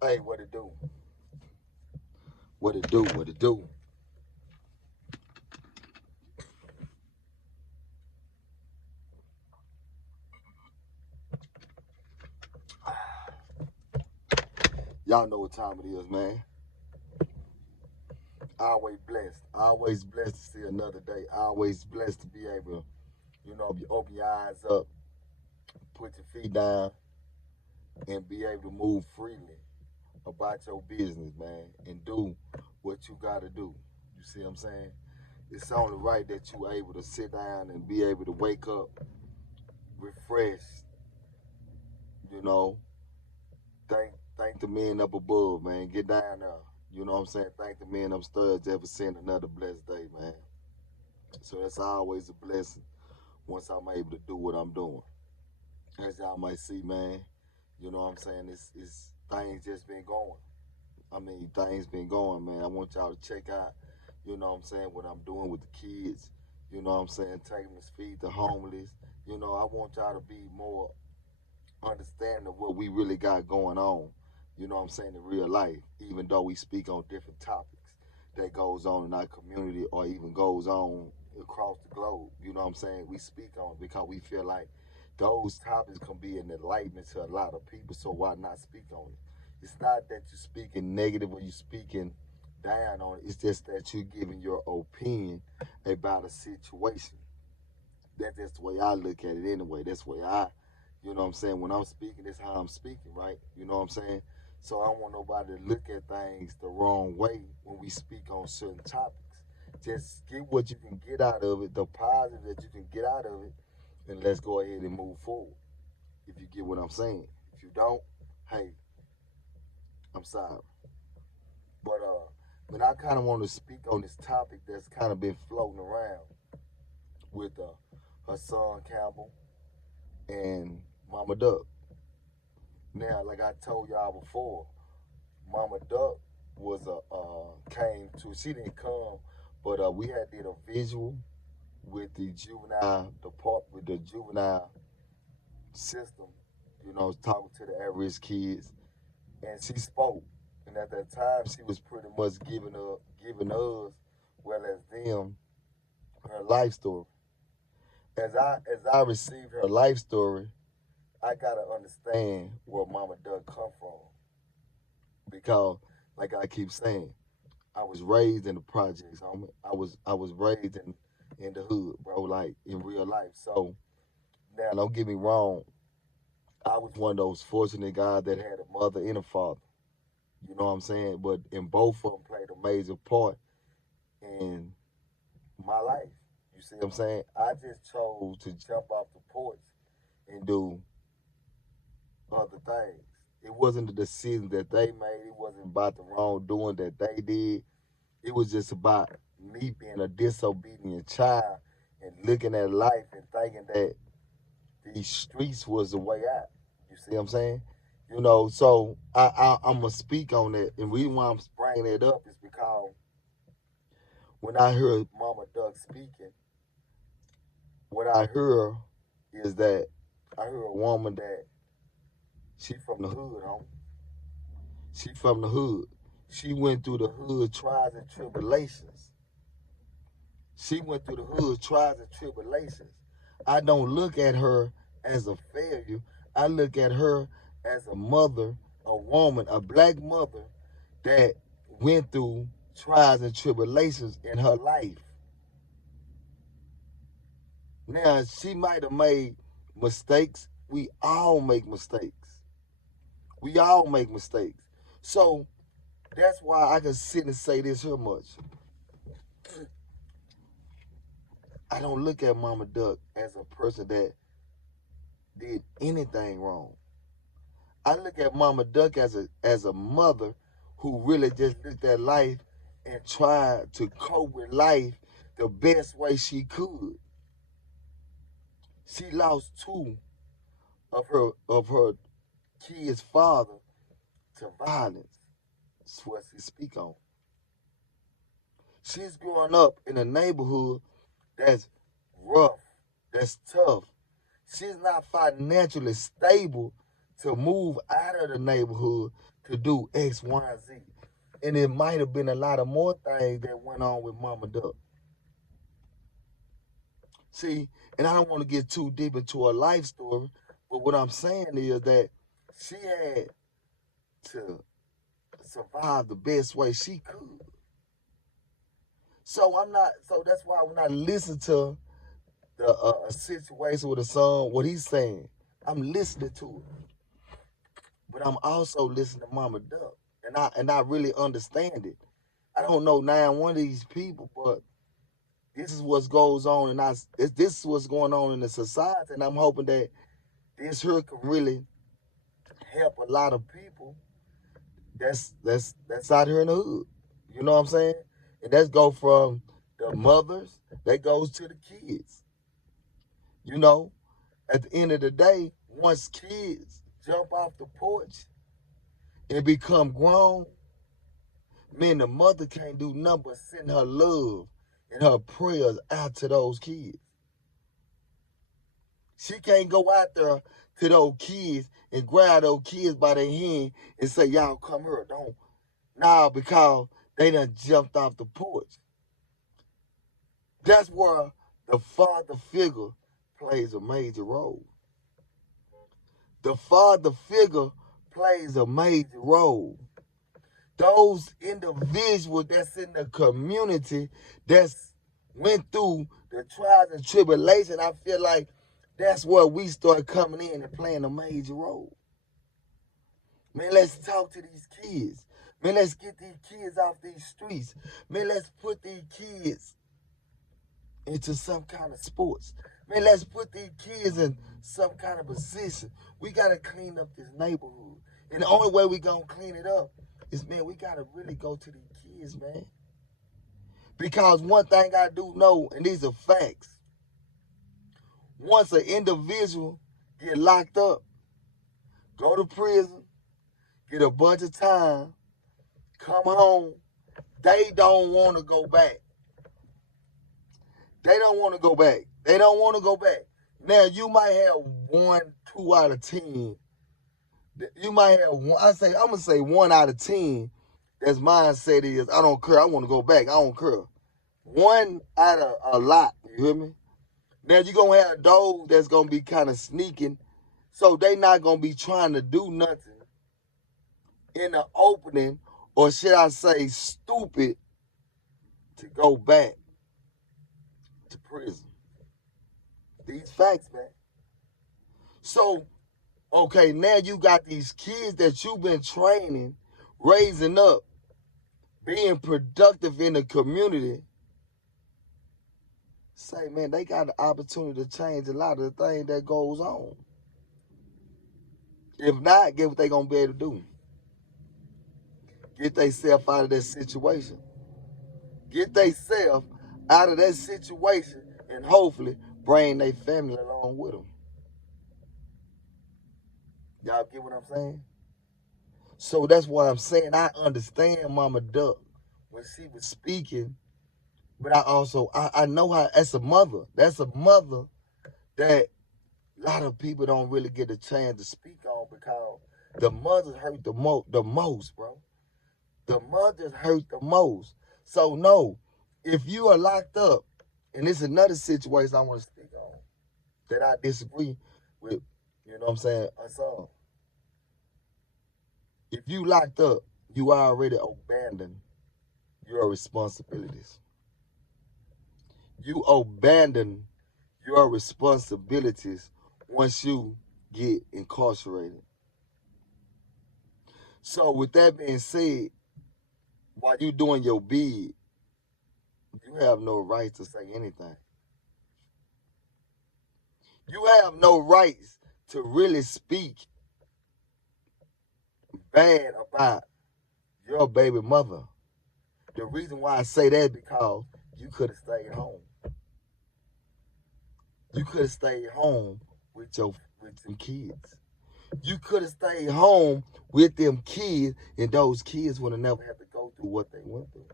Hey, what it do? What it do? What it do? Y'all know what time it is, man. Always blessed. Always blessed to see another day. Always blessed to be able, you open your eyes up, put your feet down, and be able to move freely about your business, man, and do what you got to do. You see what I'm saying? It's only right that you able to sit down and be able to wake up refreshed, you know. Thank the men up above, man. Get down there. You know what I'm saying? Thank the men upstairs ever seeing another blessed day, man. So that's always a blessing once I'm able to do what I'm doing. As y'all might see, man, you know what I'm saying? It's things just been going. I mean, things been going, man. I want y'all to check out, you know what I'm saying, what I'm doing with the kids. You know what I'm saying? Taking them to feed the homeless. You know, I want y'all to be more understanding of what we really got going on. You know what I'm saying, in real life, even though we speak on different topics that goes on in our community or even goes on across the globe. You know what I'm saying? We speak on it because we feel like those topics can be an enlightenment to a lot of people, so why not speak on it? It's not that you're speaking negative or you're speaking down on it. It's just that you're giving your opinion about a situation. That's just the way I look at it anyway. That's the way you know what I'm saying, when I'm speaking, that's how I'm speaking, right? You know what I'm saying? So I don't want nobody to look at things the wrong way when we speak on certain topics. Just get what you can get out of it, the positive that you can get out of it, and let's go ahead and move forward. If you get what I'm saying. If you don't, hey, I'm sorry. But I kind of want to speak on this topic that's kind of been floating around with Hassan Campbell and Mama Duck. Now, like I told y'all before, Mama Duck was came to. She didn't come, but we had did a visual with the juvenile department, with the juvenile system. You know, talking to the at-risk kids, and she spoke. And at that time, she was pretty much giving us, well as them, her life story. As I received her life story, I gotta understand where Mama Duck come from because, like I keep saying, I was raised in the projects, homie. I was raised in the hood, bro, like in real life. So now, don't get me wrong, I was one of those fortunate guys that had a mother and a father. You know what I'm saying? But and both of them played a major part in my life. You see what I'm saying? I just chose to jump off the porch and do other things. It wasn't the decision that they made. It wasn't about the wrongdoing that they did. It was just about me being a disobedient child and looking at life and thinking that these streets was the way out. You see what I'm saying? You know, so I'm gonna speak on that. And the reason why I'm bringing that up is because when I heard Mama Duck speaking, what I heard is that I heard a woman that she from the hood, homie. She from the hood. She went through the hood trials and tribulations. She went through the hood trials and tribulations. I don't look at her as a failure. I look at her as a mother, a woman, a black mother that went through trials and tribulations in her life. Now, she might have made mistakes. We all make mistakes. We all make mistakes. So that's why I can sit and say this here much. I don't look at Mama Duck as a person that did anything wrong. I look at Mama Duck as a mother who really just looked at life and tried to cope with life the best way she could. She lost two of her kids' father to violence. That's what she speak on. She's growing up in a neighborhood that's rough, that's tough. She's not financially stable to move out of the neighborhood to do X, Y, and Z. And it might have been a lot of more things that went on with Mama Duck. See, and I don't want to get too deep into her life story, but what I'm saying is that she had to survive the best way she could. So that's why when I listen to the situation with the son, what he's saying, I'm listening to it. But I'm also listening to Mama Duck. And I really understand it. I don't know now one of these people, but this is what goes on, and this is what's going on in the society, and I'm hoping that this here can really help a lot of people that's out here in the hood. You know what I'm saying? And that's go from the mothers, that goes to the kids. You know, at the end of the day, once kids jump off the porch and become grown, man, the mother can't do nothing but send her love and her prayers out to those kids. She can't go out there to those kids and grab those kids by their hand and say, y'all come here, don't. Nah, because they done jumped off the porch. That's where the father figure plays a major role. The father figure plays a major role. Those individuals that's in the community that's went through the trials and tribulation, I feel like that's where we start coming in and playing a major role. Man, let's talk to these kids. Man, let's get these kids off these streets. Man, let's put these kids into some kind of sports. Man, let's put these kids in some kind of position. We got to clean up this neighborhood. And the only way we going to clean it up is, man, we got to really go to these kids, man. Because one thing I do know, and these are facts, once an individual get locked up, go to prison, get a bunch of time, come home, they don't want to go back. They don't want to go back. They don't want to go back. Now, you might have 1, 2 out of 10. You might have one, I'm going to say 1 out of 10 that's mindset is, I don't care, I want to go back, I don't care. 1 out of a lot, you hear me? Now, you're going to have those that's going to be kind of sneaking, so they not going to be trying to do nothing in the opening, or should I say stupid, to go back to prison. These facts, man. So, okay, now you got these kids that you've been training, raising up, being productive in the community. Say, man, they got the opportunity to change a lot of the things that goes on. If not, guess what they going to be able to do? Get themselves out of that situation. Get themselves out of that situation and hopefully bring their family along with them. Y'all get what I'm saying? So that's why I'm saying I understand Mama Duck when she was speaking, but I know how, as a mother, that's a mother that a lot of people don't really get a chance to speak on, because the mothers hurt the most, bro. The mothers hurt the most. So no, if you are locked up, and this is another situation I want to speak on that I disagree with, you know what I'm saying, Hassan. If you locked up, you already abandoned your responsibilities. You abandon your responsibilities once you get incarcerated. So with that being said, while you doing your bid, you have no right to say anything. You have no rights to really speak bad about your baby mother. The reason why I say that is because you could have stayed home. You could have stayed home with them kids. You could have stayed home with them kids, and those kids would have never had to go through what they went through.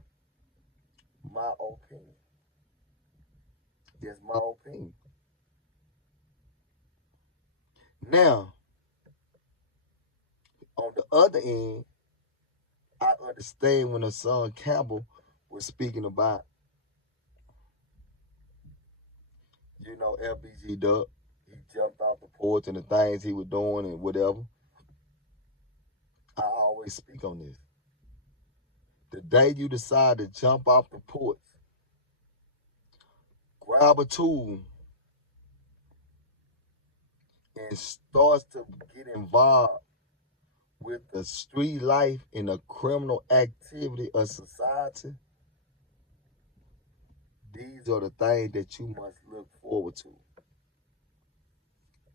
My opinion. That's my opinion. Now, On the other end, I understand when Hassan Campbell was speaking about, FBG Duck. He jumped off the porch and the things he was doing and whatever. I always speak on this. The day you decide to jump off the porch, grab a tool, and starts to get involved with the street life and the criminal activity of society, these are the things that you must look forward to.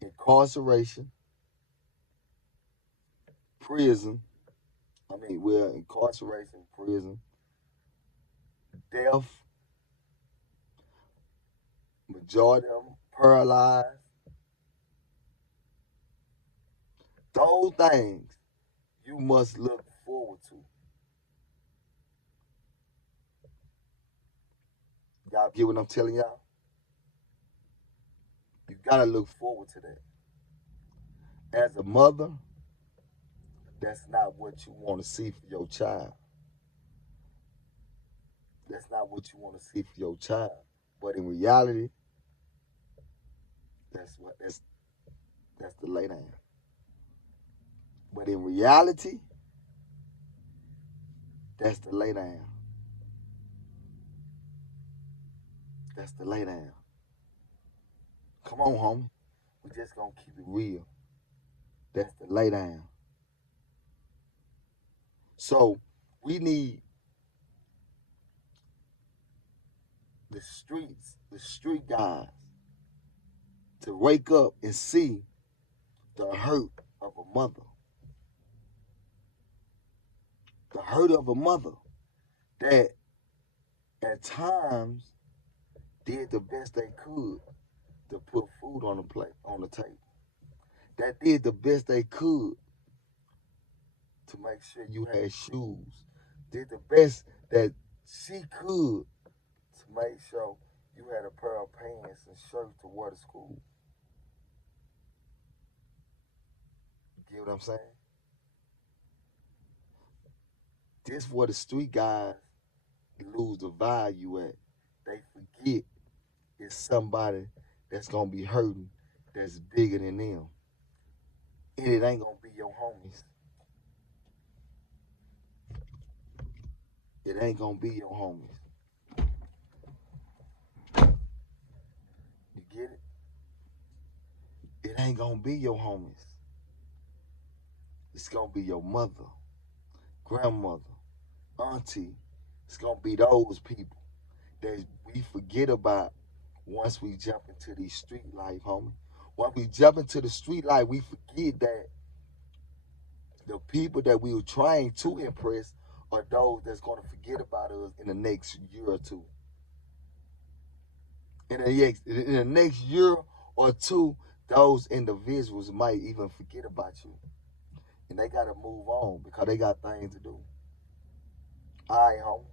Incarceration, prison, incarceration, prison, death, majority of them paralyzed. Those things you must look forward to. Y'all get what I'm telling y'all? You gotta look forward to that. As a mother, that's not what you want to see for your child. That's not what you want to see for your child. But in reality, that's the lay down. But in reality, that's the lay down. That's the lay down. Come on, homie. We just gonna keep it real. That's the lay down. So we need the street guys to wake up and see the hurt of a mother. The hurt of a mother that at times did the best they could to put food on the table. That did the best they could to make sure you had shoes. Did the best that she could to make sure you had a pair of pants and shirts to wear to school. You get what I'm saying? This is where the street guys lose the value at. They forget it's somebody that's gonna be hurting that's bigger than them. And it ain't gonna be your homies. It ain't gonna be your homies. You get it? It ain't gonna be your homies. It's gonna be your mother, grandmother, auntie. It's gonna be those people that we forget about once we jump into these street life, homie. When we jump into the street life, we forget that the people that we were trying to impress are those that's gonna forget about us in the next year or two. In the next year or two, those individuals might even forget about you. And they gotta move on because they got things to do. All right, homie.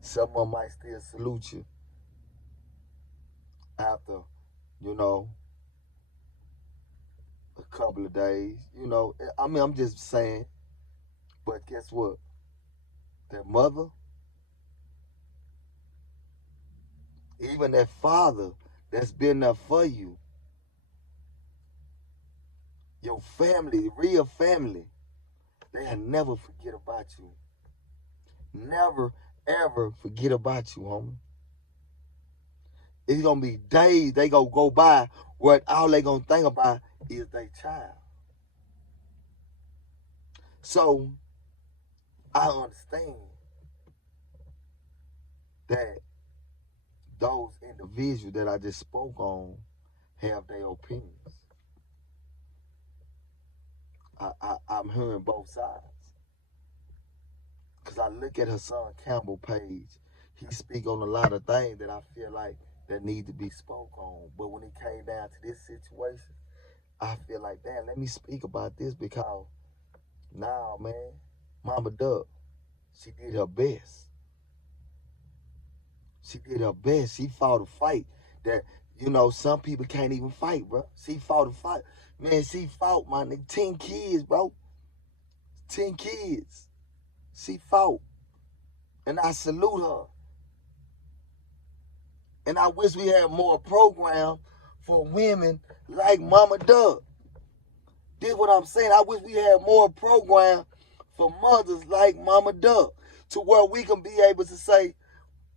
Someone might still salute you after, a couple of days. I'm just saying. But guess what? That mother, even that father that's been there for you, your family, real family, they'll never forget about you. Never, ever forget about you, homie. It's gonna be days they gonna go by where all they gonna think about is their child. So I understand that those individuals that I just spoke on have their opinions. I'm hearing both sides. Because I look at Hassan Campbell page, he speak on a lot of things that I feel like that need to be spoke on. But when it came down to this situation, I feel like, damn, let me speak about this because now, man, Mama Duck, she did her best. She did her best. She fought a fight that, some people can't even fight, bro. She fought a fight. Man, she fought, my nigga, 10 kids, bro. 10 kids. She fought. And I salute her. And I wish we had more program for women like Mama Doug. This is what I'm saying. I wish we had more program for mothers like Mama Doug, to where we can be able to say,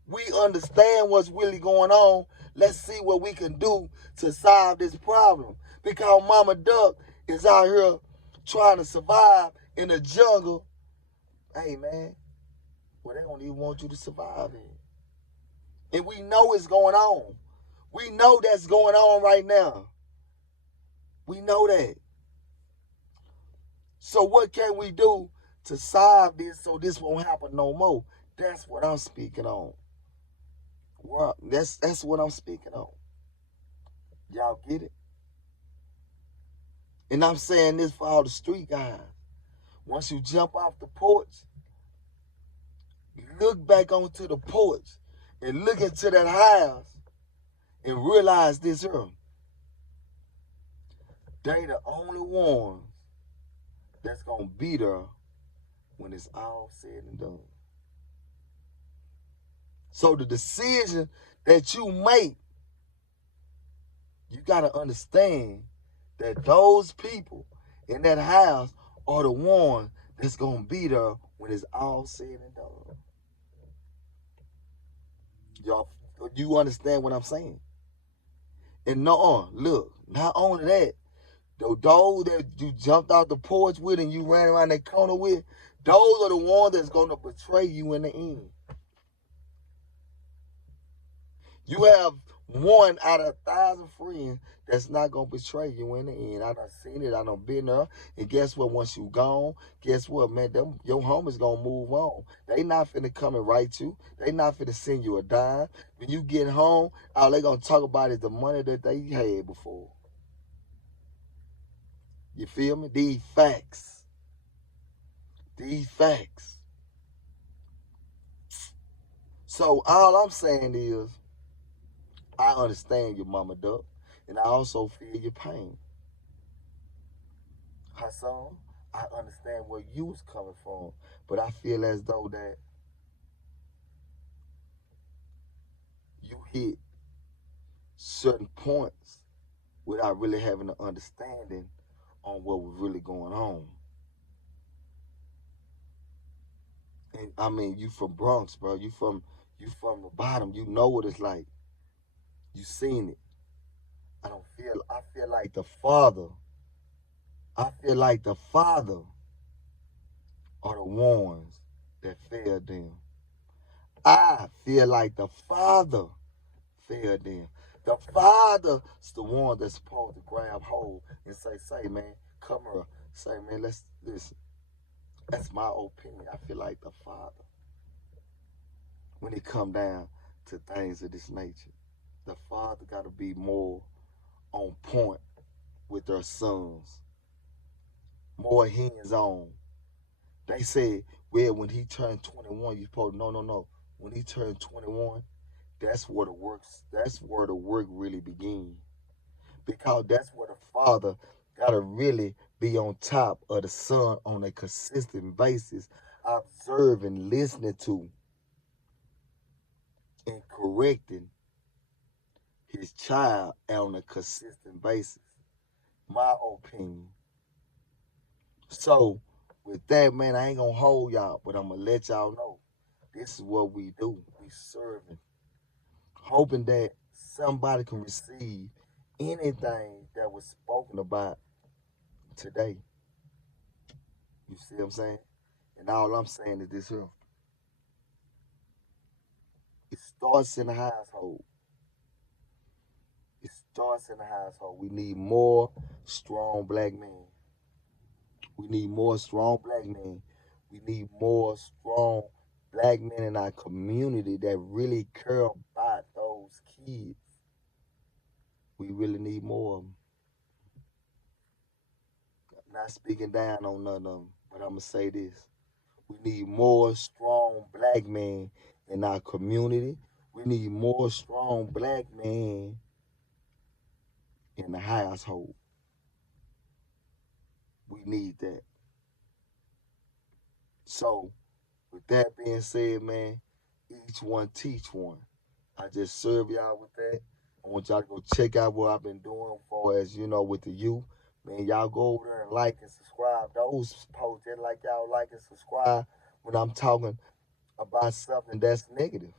we understand what's really going on. Let's see what we can do to solve this problem. Because Mama Duck is out here trying to survive in the jungle. Hey, man, well, they don't even want you to survive in. And we know it's going on. We know that's going on right now. We know that. So what can we do to solve this so this won't happen no more? That's what I'm speaking on. Well, that's what I'm speaking on. Y'all get it? And I'm saying this for all the street guys. Once you jump off the porch, look back onto the porch and look into that house and realize this here. They the only ones that's going to be there when it's all said and done. So the decision that you make, you got to understand that those people in that house are the ones that's going to be there when it's all said and done. Y'all, you understand what I'm saying? And no, look, not only that, those that you jumped out the porch with and you ran around that corner with, those are the ones that's going to betray you in the end. You have one out of 1,000 friends that's not going to betray you in the end. I done seen it. I done been there. And guess what? Once you gone, guess what, man? Your home is going to move on. They not finna come and write you. They not finna send you a dime. When you get home, all they going to talk about is the money that they had before. You feel me? These facts. These facts. So all I'm saying is, I understand your Mama Duck, and I also feel your pain. Hassan, I understand where you was coming from, but I feel as though that you hit certain points without really having an understanding on what was really going on. And I mean, you from Bronx, bro. You from the bottom. You know what it's like. You seen it. I feel like the father. I feel like the father are the ones that failed them. I feel like the father failed them. The father's the one that's supposed to grab hold and say, man, come here. Say, man, let's listen. That's my opinion. I feel like the father, when it come down to things of this nature, the father got to be more on point with their sons, more hands-on. They said, well, when he turned 21, you supposed to, no. When he turned 21, that's where the work really begins. Because that's where the father gotta really be on top of the son on a consistent basis, observing, listening to, and correcting his child on a consistent basis. My opinion. So with that, man, I ain't gonna hold y'all, but I'm gonna let y'all know this is what we do. We serving, hoping that somebody can receive anything that was spoken about today. You see what I'm saying? And all I'm saying is this here. It starts in the household. It starts in the household. We need more strong black men. We need more strong black men. We need more strong black men in our community that really care about those kids. We really need more of them. I'm not speaking down on none of them, but I'm going to say this. We need more strong black men in our community. We need more strong black men in the household. We need that. So, with that being said, man, each one teach one. I just serve y'all with that. I want y'all to go check out what I've been doing for as with the youth. Man, y'all go over there and like and subscribe. Those posts that like y'all like and subscribe when I'm talking about something that's negative.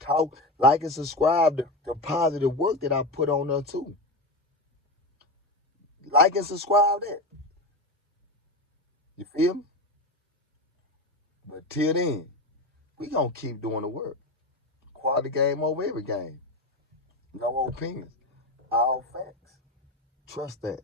Talk, like and subscribe to the positive work that I put on there too. Like and subscribe that. You feel me? But till then, we gonna keep doing the work. Quality game over every game. No opinions. All facts. Trust that.